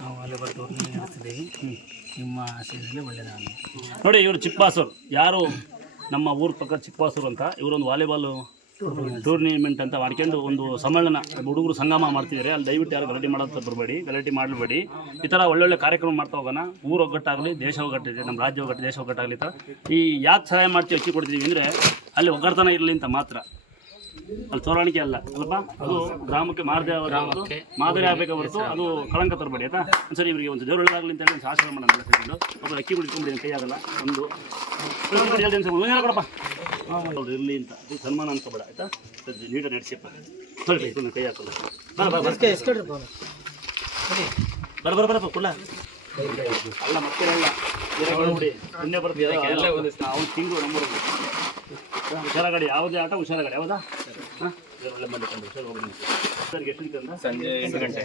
ನಾವು volleyball tourney ನಡೆಸ್ತಿದ್ದೀವಿ. ನಿಮ್ಮ ಆಶಯದಲ್ಲಿ ಒಳ್ಳೆಯದಾಗಲಿ. ನೋಡಿ, ಇವರು ಚಿಕ್ಕಬಾಸೂರು, ಯಾರು ನಮ್ಮ ಊರ ಪಕ್ಕ ಚಿಕ್ಕಬಾಸೂರು ಅಂತ, ಇವರೊಂದು ವಾಲಿಬಾಲ್ ಟೂರ್ನಿಮೆಂಟ್ ಅಂತ ಮಾಡ್ಕೊಂಡು ಒಂದು ಸಮ್ಮೇಳನ ಹುಡುಗರು ಸಂಗಮ ಮಾಡ್ತಿದ್ದಾರೆ. ಅಲ್ಲಿ ದಯವಿಟ್ಟು ಯಾರು ಗಲಾಟೆ ಮಾಡೋದು ಬರಬೇಡಿ, ಗಲಾಟೆ ಮಾಡಬೇಡಿ. ಈ ಥರ ಒಳ್ಳೊಳ್ಳೆ ಕಾರ್ಯಕ್ರಮ ಮಾಡ್ತಾ ಹೋಗೋಣ. ಊರು ಒಗ್ಗಟ್ಟಾಗಲಿ, ದೇಶ ಒಗ್ಗಟ್ಟಿದೆ, ನಮ್ಮ ರಾಜ್ಯ ಒಗ್ಗಟ್ಟು, ದೇಶ ಒಗ್ಗಟ್ಟಾಗಲಿ. ಈ ಥರ ಈ ಯಾಕೆ ಸಹಾಯ ಮಾಡ್ತೀವಿ, ಅಕ್ಕಿ ಕೊಡ್ತೀವಿ ಅಂದರೆ ಅಲ್ಲಿ ಒಗ್ಗಟ್ಟತನ ಇರಲಿ ಅಂತ ಮಾತ್ರ. ಅಲ್ಲಿ ತೋರಾಣಿಕೆ ಅಲ್ಲ ಅಲ್ಲಪ್ಪ, ಅದು ಗ್ರಾಮಕ್ಕೆ ಮಾದರಿ ಆಗಬೇಕು ಹೊರತು ಅದು ಕಳಂಕ ತರಬೇಡಿ ಆಯ್ತಾ. ಒಂದ್ಸರಿ ಇವರಿಗೆ ಒಂದು ದೇವ್ರು ಒಳ್ಳೆದಾಗಲಿ ಅಂತ ಹೇಳಿ ಒಂದು ಆಶ್ರಮ ಮಾಡೋಣ ಎಲ್ಲ ಒಬ್ಬರು ಅಕ್ಕಿ ಕುಡಿಸ್ಕೊಂಬಿಡಿ, ಕೈ ಆಗಲ್ಲ. ಒಂದು ಕೊಡಪ್ಪ ಇರಲಿ ಅಂತ ಸನ್ಮಾನ ಅನ್ಕೋಬೇಡ ಆಯ್ತಾ. ನೀಟಾಗಿ ನಡೆಸಿಪ್ಪ, ಸರಿ ಕೈ ಹಾಕಲ್ಲ. ಬರಪ್ಪ ಕುಲ್ಲ ಅಲ್ಲ, ಮತ್ತೆ ಅಲ್ಲ ನೋಡಿ ಪುಣ್ಯ ಬರ್ತೀವಿ. ಅವ್ನು ತಿಂಗಳು ನಮ್ಮೂರು ಹುಷಾರಾಗಡಿ, ಯಾವುದೇ ಆಟ ಹುಷಾರಾಗಡಿ, ಹೌದಾ? ಹಾಂ, ಒಳ್ಳೆ ಮಾಡಿ ಹುಷಾರು ಹೋಗಿ. ಸರ್ ಎಷ್ಟು ಸಂಜೆ 8 ಗಂಟೆ.